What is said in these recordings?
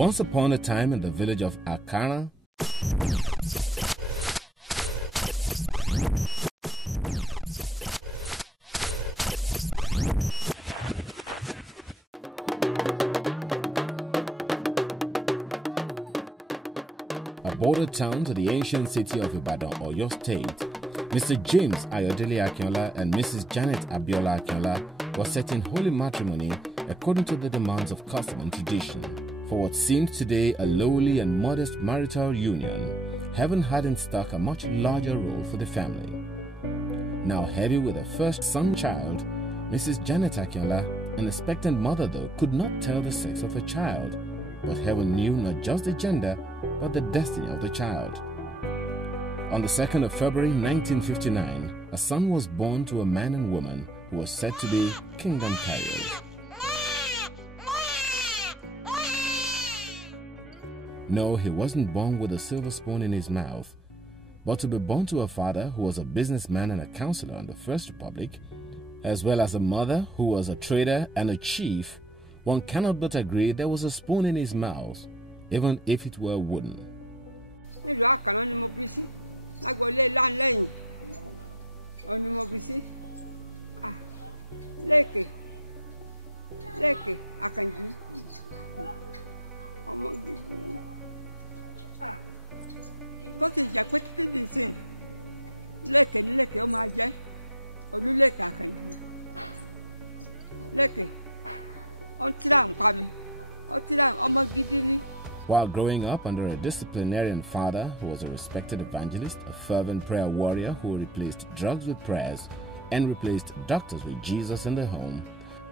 Once upon a time in the village of Akana, a border town to the ancient city of Ibadan, Oyo State, Mr. James Ayodele Akinola and Mrs. Janet Abiola Akinola were set in holy matrimony according to the demands of custom and tradition. For what seemed today a lowly and modest marital union, heaven had in stock a much larger role for the family. Now heavy with her first son child, Mrs. Janet Akinola, an expectant mother though, could not tell the sex of her child, but heaven knew not just the gender, but the destiny of the child. On the 2nd of February 1959, a son was born to a man and woman who was said to be kingdom carriers. No, he wasn't born with a silver spoon in his mouth, but to be born to a father who was a businessman and a counselor in the First Republic, as well as a mother who was a trader and a chief, one cannot but agree there was a spoon in his mouth, even if it were wooden. While growing up under a disciplinarian father who was a respected evangelist, a fervent prayer warrior who replaced drugs with prayers and replaced doctors with Jesus in the home,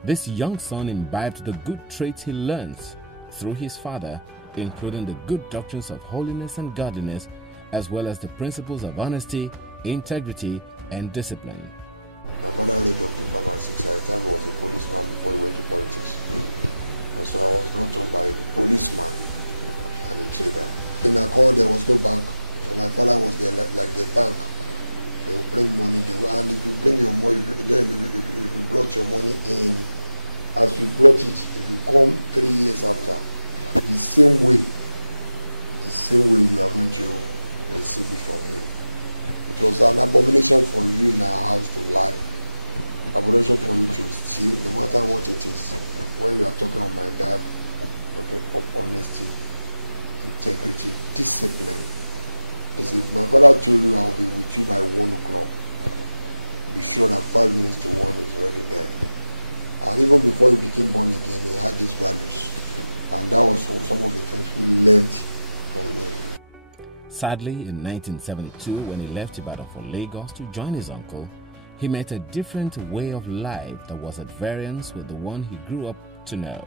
this young son imbibed the good traits he learns through his father, including the good doctrines of holiness and godliness, as well as the principles of honesty, integrity, and discipline. My father only doctor from my 6 at the time he was a policeman before he went to politics. And so I was brought up by a policeman and a trader. In Akon there was no bank. So my father was there like the bank. They would bring money, and if you bring your money, then if you brought your money in, as you brought it, if you come 3 years after, the same way you are going to receive it from me. It was an abomination for you in our house to lie, abomination for you to steal, no matter what it is. When you are talking of my dad, talking of honesty, integrity, discipline. As if my father told you I will be with you by 1 o'clock, be sure that 5 minutes to 1 is already there. And even before he became born again, he had these values. And that was some of the things we learned from him. Sadly, in 1972, when he left Ibadan for Lagos to join his uncle, he met a different way of life that was at variance with the one he grew up to know.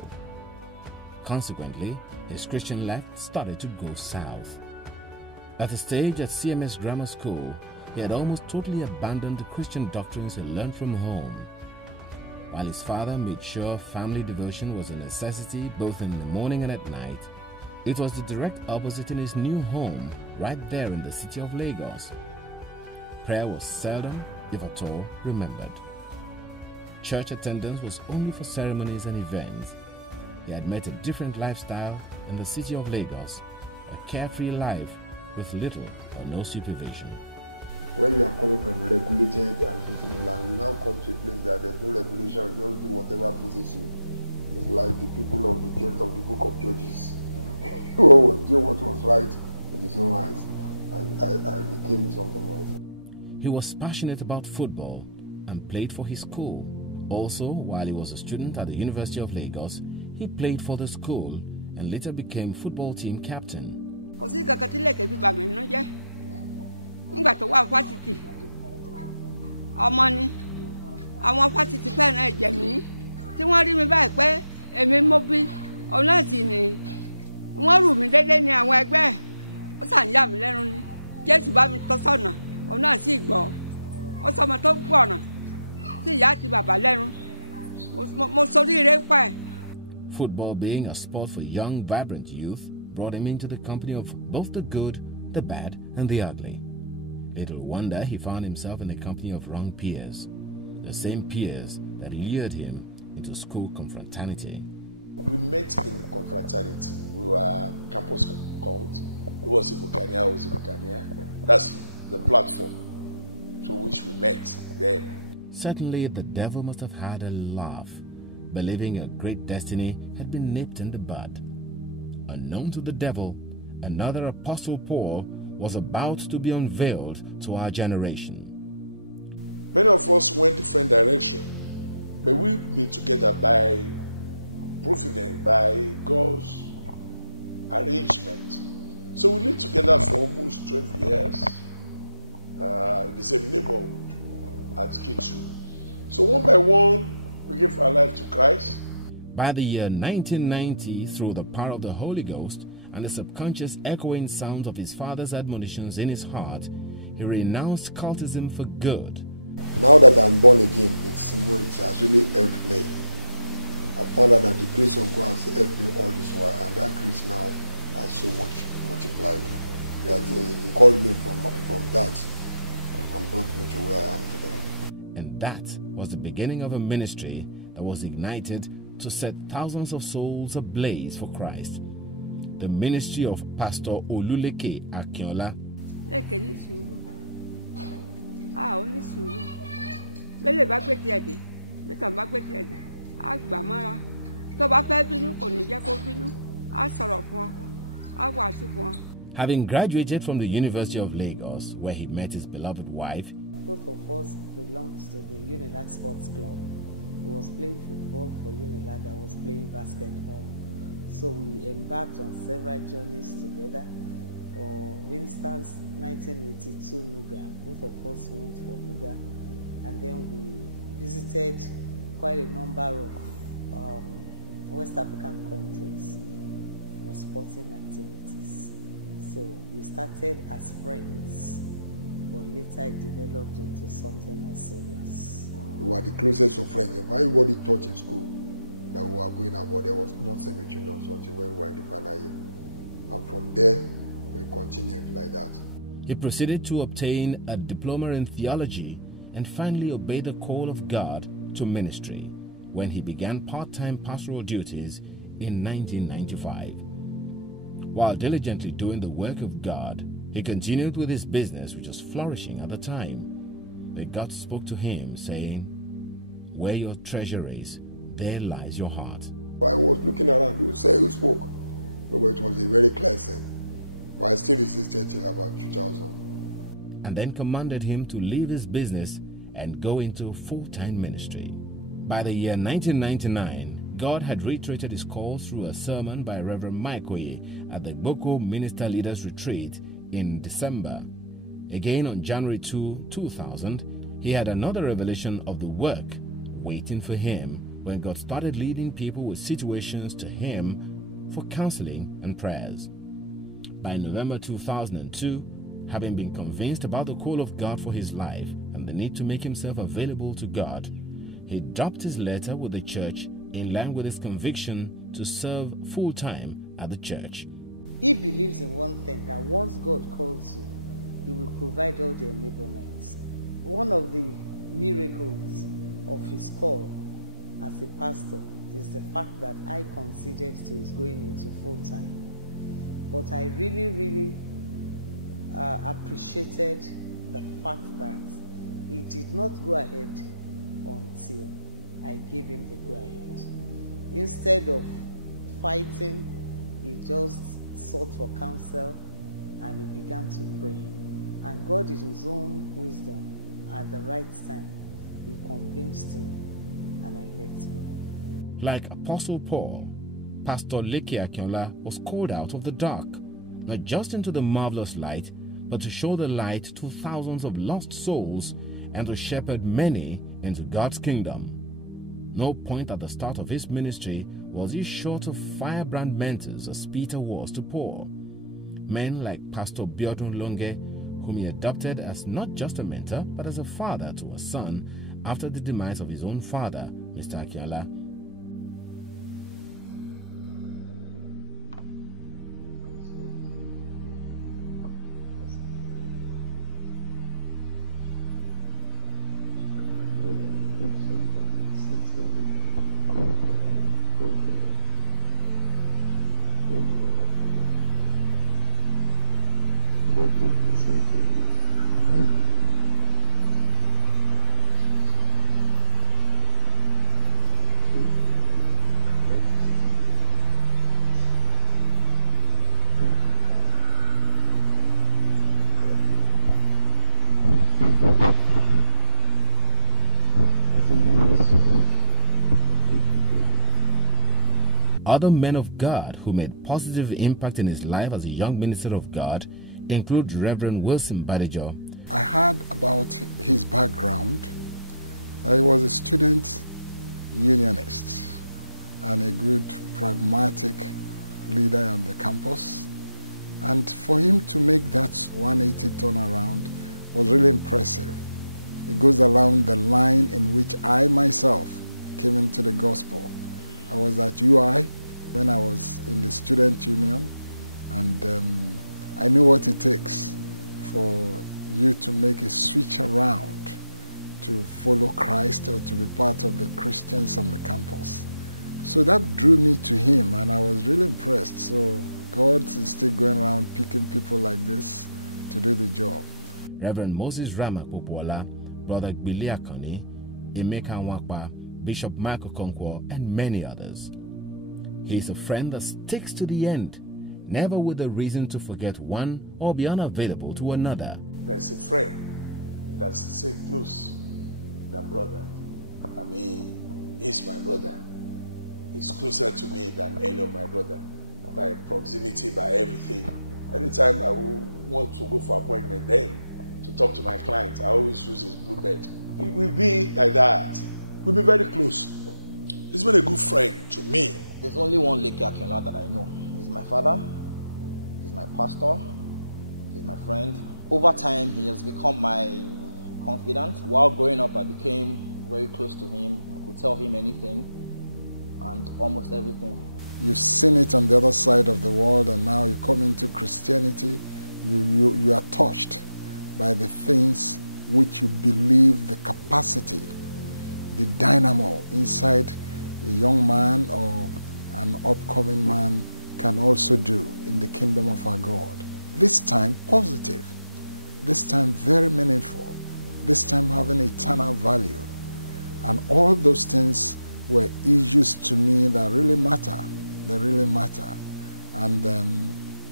Consequently, his Christian life started to go south. At a stage at CMS Grammar School, he had almost totally abandoned the Christian doctrines he learned from home. While his father made sure family devotion was a necessity both in the morning and at night, it was the direct opposite in his new home, right there in the city of Lagos. Prayer was seldom, if at all, remembered. Church attendance was only for ceremonies and events. He had met a different lifestyle in the city of Lagos, a carefree life with little or no supervision. When you are coming from a regulated and disciplined land, you now come to a place that there's no regulation, you just do whatever pleases you. It's like the people of the judge of the book of Judges. Who was doing what was right in his own eyes. I became something else. He was passionate about football and played for his school. Also, while he was a student at the University of Lagos, he played for the school and later became football team captain. Nígbà tó wà fásitì ọmọ ni àwọn fásitì fẹ́ náà jẹ mí tí wọ́n rí mi báyìí pé èmi mo bí ọ̀nà sì ni wọ́n rù mí dédé ní àwọn ẹgbẹ́ ó sàn yà mí lẹ́nu ni Jésù bá mi tọ́ sọ́nà ọ̀nà sì gbọ́ ó sọmọ tó gbọ́nà sí ìyá àti bàbá lẹ́nu mo ṣoríire ń pa ẹ̀. Football being a sport for young, vibrant youth brought him into the company of both the good, the bad, and the ugly. Little wonder he found himself in the company of wrong peers, the same peers that lured him into school confraternity. We met in the confraternity. We were campus cult. It was in Bukania, I was in Bukania. That's the platform to which we met then. Certainly, the devil must have had a laugh, believing a great destiny had been nipped in the bud. Unknown to the devil, another Apostle Paul was about to be unveiled to our generation. Many of us went different directions, but we meet together by providence, by God's arrangement. So we lived together for almost 12 years in the same neighborhood at Kitchu. So one by one, we gave our life to Christ. By the year 1990, through the power of the Holy Ghost and the subconscious echoing sounds of his father's admonitions in his heart, he renounced cultism for good. Now that I'm born again, it has really helped me. I found out that the grace of God has helped me all this while, and that grace now has so much multiplied that he called me from that and brought me to where I am today. And that was the beginning of a ministry that was ignited to set thousands of souls ablaze for Christ. The ministry of Pastor Oluleke Akinola. Having graduated from the University of Lagos, where he met his beloved wife, both of us belonged to the Unilag Sports Club. He was playing football for Unilag, I was playing basketball. So we embarked on several journeys together. For instance, 1982 Nuga, both of us went for Nuga, and then we visited quite a number of West African countries for sporting activities. So we started as friends, but later it developed into something more serious. We were the closest of friends. If everybody taught in school that we were going about, there was nothing between us until when we were in the final year. And from there, we continued like that. He proceeded to obtain a diploma in theology and finally obeyed the call of God to ministry when he began part-time pastoral duties in 1995. While diligently doing the work of God, he continued with his business, which was flourishing at the time. But God spoke to him, saying, "Where your treasure is, there lies your heart." I was looking around. Who spoke? No, but it was a very clear thing. But I still resisted till about 2000. And then commanded him to leave his business and go into full-time ministry. By the year 1999, God had reiterated his call through a sermon by Reverend Mike Oye at the Boko Minister Leaders Retreat in December. Again on January 2, 2000, he had another revelation of the work waiting for him when God started leading people with situations to him for counseling and prayers. By November 2002, having been convinced about the call of God for his life and the need to make himself available to God, he dropped his letter with the church in line with his conviction to serve full-time at the church. He believes in one thing, that once God calls you, he will provide all the enablements. One of the miracles of his call as a pastor is the fact that I considered to his going into full-time. But I really appreciated the fact that he did not go ahead until I gave him the go-ahead. Instead of fighting, he just sought for counsel and he began to pray. And God, in his own wisdom, at the right time, he convinced me and I let go. Like Apostle Paul, Pastor Leke Akinola was called out of the dark, not just into the marvelous light, but to show the light to thousands of lost souls and to shepherd many into God's kingdom. No point at the start of his ministry was he short of firebrand mentors as Peter was to Paul. Men like Pastor Biodun Longe, whom he adopted as not just a mentor, but as a father to a son after the demise of his own father, Mr. Akinola. Other men of God who made positive impact in his life as a young minister of God include Reverend Wilson Badejo. I heard about his background. He was a student unionist and a good pragmatic leader on the campus. And for him to make that 180 turnaround was really impressive. It goes along the line in which I myself came into the gospel. I was at UI when I was in the student union, and I knew what it takes for you to make a switch around to follow Christ or to be part of the Christians on the campus. So that drew me to him, and I was really impressed. So God is still going around picking people like this to do the job. Reverend Moses Rama Popola, Brother Billy Akoni, Emeka Nwakpa, Bishop Mark Okonkwo, and many others. He is a friend that sticks to the end, never with a reason to forget one or be unavailable to another. There's a friend that's so close than brother. I mean, he's my brother. He's closer to me than any of my brother, by proximity, by everything. Anytime I want to go for appointment, then to talk to my client, I always use his blue bed. We'll be like that. We'll be very close. He's been a good friend to me. There's only one Leke Akinola that I know. He's my father, he's my pastor, he's my friend. Over time, he has become my confidant. While growing up, I became very close to him. I could tell him anything and almost everything. You've seen it on the other side of the world, and now you come into Christianity, you are touched by the things which you believe, the capacity, the dynamo inside a young man or an upcoming man can also do in the kingdom of our God. This time positive, this time very meaningful, this time having eternal value. And all those things were issues to me that really matter. They really matter. And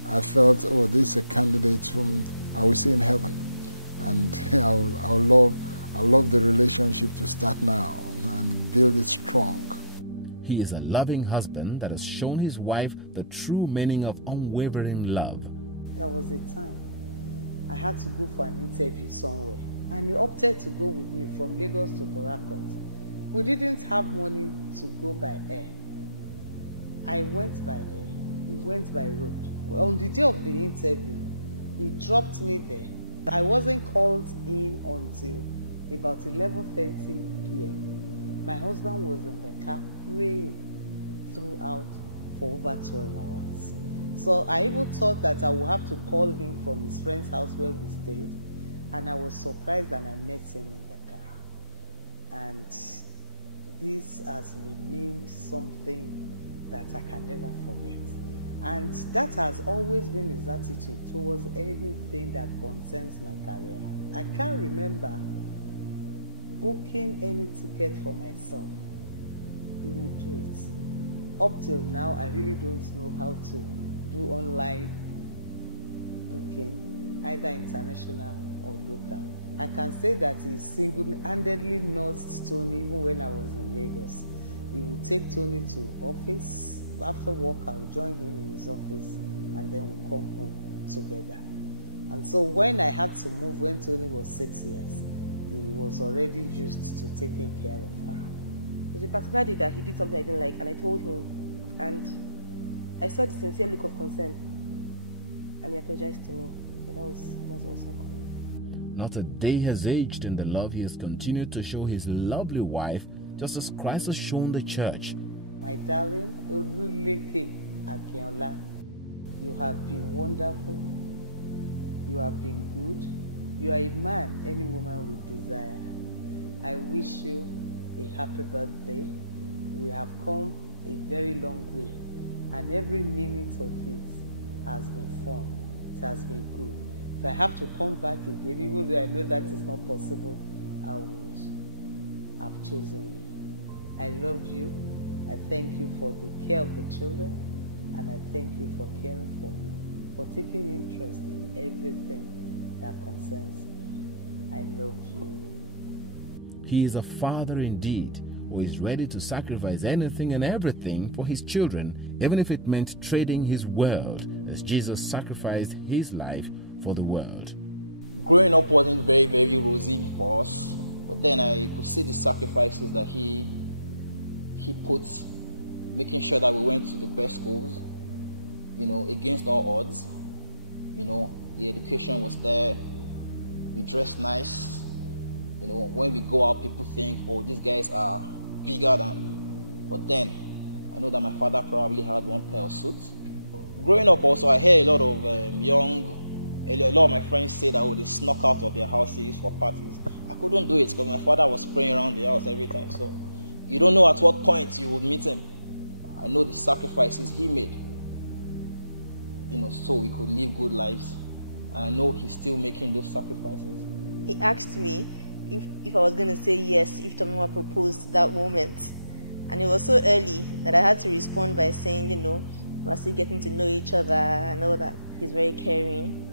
I felt, oh, this is a candidate whom I will see in heaven. And I love the relationship to start now and build it strong. He is a loving husband that has shown his wife the true meaning of unwavering love. There was a time I had to go for an interview somewhere, and he opted to go with me from Lagos to Port Harcourt. We didn't have money to go by air. I went by air, he went by road. Well, on the day of the interview, he dropped me there. I wasn't called in until about 11:30 p.m. My husband was in the car praying throughout for over 12 hours. So I even thought that I would have to call him from his friend's house where we stayed, and I was surprised and I met him in the car. And this has remained something that I can never forget. And that has always been his attitude towards anything that concerns my career. I can't remember booking any ticket for myself. He would do it. Up till now, I really don't know how to do online booking, either international or local. I can say that he single-handedly nursed Tony even when I was in Lagos. He would take Tony to office. After work, I would join him in his office, and then we'll come home together. And so when I had to move, when Tony was 6 years, he was already used to taking care of her. There's a particular day that he did something I didn't like, and I told him, and I saw the sincere look of concern, and he apologized to me. So that was awesome. Not a day has aged in the love he has continued to show his lovely wife, just as Christ has shown the church. My darling Oluleke Akinola, you have been wonderful, you have been good, you are a man any woman would desire. I wish you a happy birthday. We have come a very long way, and every minute of it has been fun, it has been good. If I have to come back again, even though I know that is not possible, I would have chosen you. I love you. I thank you for the care of the children, and I thank you for caring for me, for taking interest in everything that concerns me. I love you. He is a father indeed, who is ready to sacrifice anything and everything for his children, even if it meant trading his world, as Jesus sacrificed his life for the world. Growing up wasn't very, very rosy for us, but then I could see the sacrifices that he put, making sure that we went to the best schools, against all odds. The education was there, we dressed nice. When we go out, people think, oh, these guys are bigger than, but then I know that my father probably had one pair of suits. Growing up also, I hear a lot of a lot of my friends say that they snuck out of their houses for parties. I couldn't do it because my father was spraying around the house every time. So you don't know at what point you would meet him. I know the sacrifices he made, so we could live good lives. And I know he's still making those sacrifices. He asked me if I was going to say yes if Tomiwa proposed that moment. And it was so early that I had to respond by saying, we're still getting to know each other and all that. He's very caring.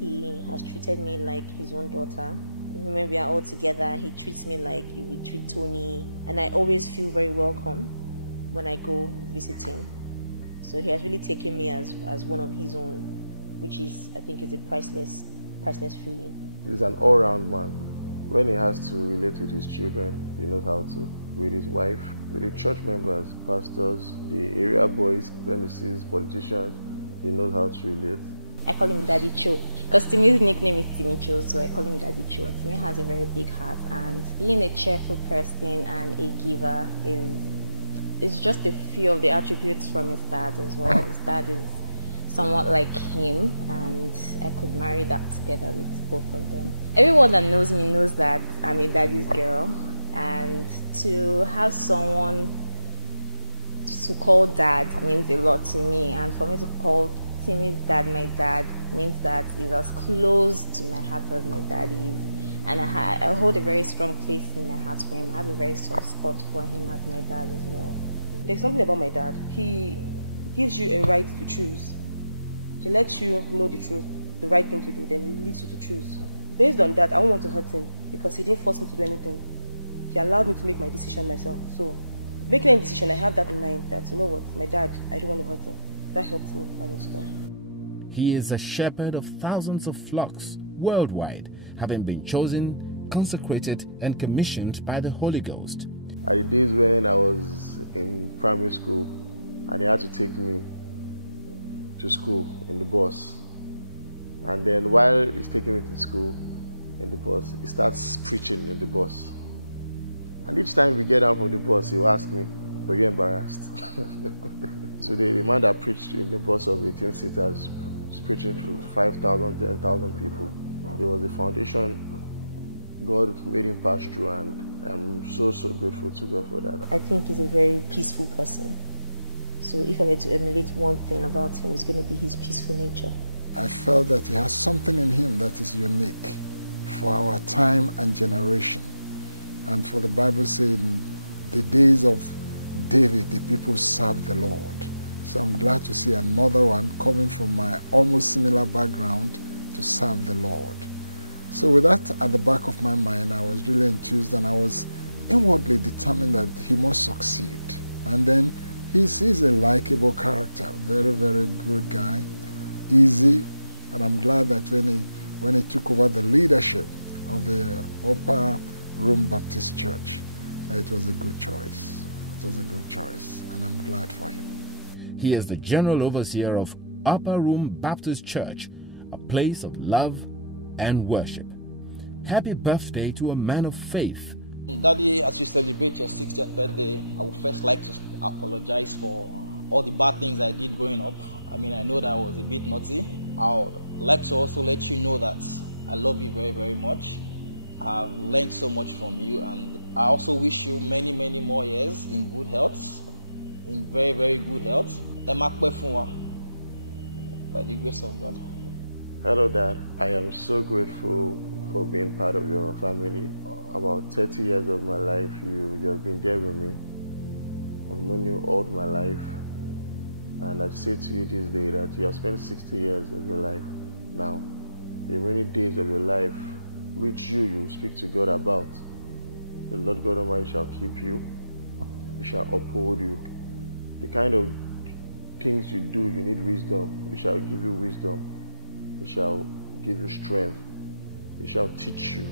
He has treated me like his own daughter. Even when we are all together, he treats me like he would treat Tony. And I always feel very welcome when I go visiting. So he has really taken me as one of his own, which I think is a priceless feeling. He's an all-round man. When he has to relate with his children, he knows how to. With his wife, with the church members, pastors, the area boys, when he sees politicians, he knows how to relate. I call him Daddy Cho, because Timi's nickname is Timi Cho, so I call him Daddy Cho. Timi has a very big heart, and being a cheerful person and a giver is just a few of the attributes from his dad as well. His dad is somewhat like him, and I could marry that together with both of them. Everyone that knows me knows that I'm a daddy's girl, and to have someone to call dad means a lot to me, and for me to call Timi's dad my dad means that he's as close to my heart as my dad is, and I hold a very strong place in my heart for him. I have a very soft spot for him as my dad as well. There's something about my dad. He gives you a right to choose. He lets you know the truth, the right thing to do, then he leads you to choose. Based on that, I don't want to hurt him because he didn't force me to do anything. He allowed me to make my decision myself. So, making any decision, I have that in mind that, you know what, my dad, I don't want to hurt him. That helps me a lot. He is a shepherd of thousands of flocks worldwide, having been chosen, consecrated, and commissioned by the Holy Ghost. At the days when I was in primary school, and he had to take me to school in the bus. And then while he's taking me to school in the bus, he starts preaching in the bus. And each time we get down from the bus, he will ask me, were you embarrassed? So the man that preached in the bus of 18 seaters was preaching to 5,000, 10,000 people. It was the foundation God made him pass through, and I'm so grateful to God for that. I think he's a very peaceful person. So if I were to emulate one thing about him, it's going to be his peaceful nature. I felt that he has something in him that is unique for our time and generation. And for the Bible saying, in the days of David, the people served the Lord. So I'm glad to see another one coming from my almost similar background to serve the Lord. So with that at the back of my mind, I was really enthused, and I was inwardly determined that he must succeed. And then he's a likable character, very, very good guy, easy, and I'm glad that when he took over the leadership of the Upper Room Baptist Church, it was a good choice. It was a good choice, and I'm glad for him. He is the General Overseer of Upper Room Baptist Church, a place of love and worship. Happy birthday to a man of faith. Daddy, as you celebrate your 60th birthday, I would first like to apologize for all the bad things I did growing up. I mean, I know that I was a bit naughty. I would like to also let you know that I love you very, very much. I have learned so much from you, and I also wish you many, many more years in good health, in very, very good health. By the grace of God. Hello, Dad. I am so grateful for being part of your family. About 30 years of my life, you have been there with me. I've known you all my life. And I say to you this day that you have spent 60 years of your life now. The remaining days of your life, which you speak to God about. The Lord God Almighty shall keep you. He shall uphold you. The kind of things you do, you need wisdom. He shall give you wisdom. He shall give you strength. He shall teach you.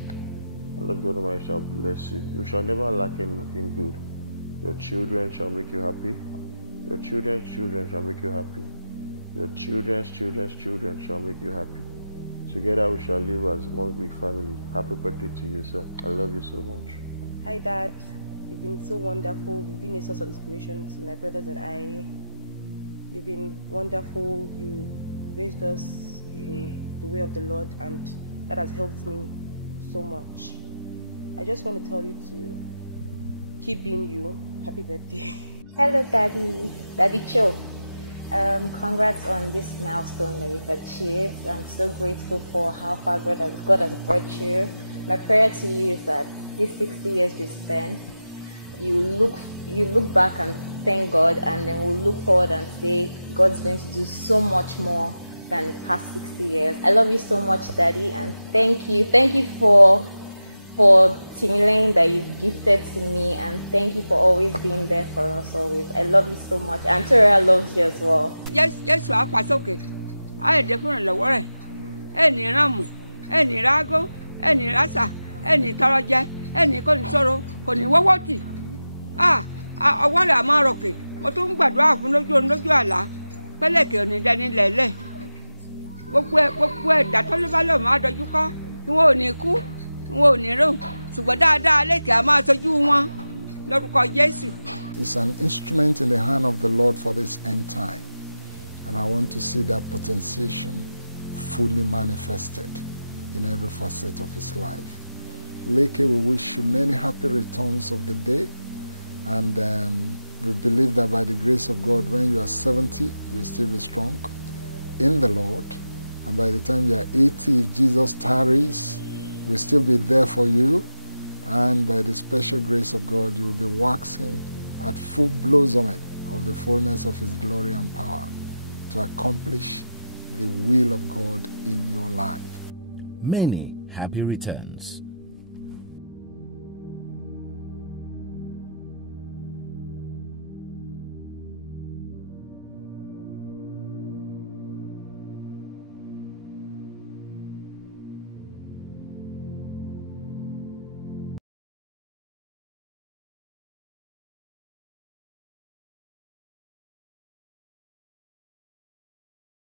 The Lord God Almighty shall bless you. You shall never lack anything good. Your children shall make you happy. Your children's children shall make you happy. Your children's children's children shall make you happy. Together we shall live as one big family. Happy birthday to you, sir. I love you so much. Hi, Dad. You've been so wonderful. You've been a source of inspiration to my brothers and I. You've been wonderful. You raised us in the way of the Lord, and that has helped me so much. I just want to tell you to keep being you. Happy birthday. Hello, Daddy. Daddy Cho. Congrats on this milestone that you've achieved. I'm so grateful for how far God has brought you. My prayer to you is that these 60 years we spent, you look back and thank God, and then we'll look forward and say God's going to do so much more than the past 60 years. I love you so much, Daddy, and thank you for Timileyin that you've gifted to me, and thank you for always being there for us always. I love you so much, and Tora loves you as well. Yes, okay. I definitely love it. Any ramu, any rago, any rasa, any taraja, any konisoro, koni wawoti. Awale amaroke. Mo tún gbàdúrà fún lójú àlá. Pẹ̀lẹ́kẹ̀ òní dání lẹ̀lẹ̀. Gbogbo ẹ̀dá tó ló bá lọ máa dojú kọ. Tí wọn ò ní kú, wọn ò ní rò. Ṣùgbọ́n dáadáa lẹ́kẹ̀ á máa sojú wọn lórúkọ Jésù. It's an instrument in the hand of the Lord for this end time. And I want to see that potentiation fully manifested in every facet of his life. Leke, we wish you many happy returns of the day. And we believe that by the grace of God, when you are 70, you'll still be strong in the Lord. And by the time you are 80, if Jesus tarries, we'll still be there for you. And by the special grace of God, you'll be waxing at full blossoming of the fullness of his glory and power to accomplish the will of God in your life. Many happy returns.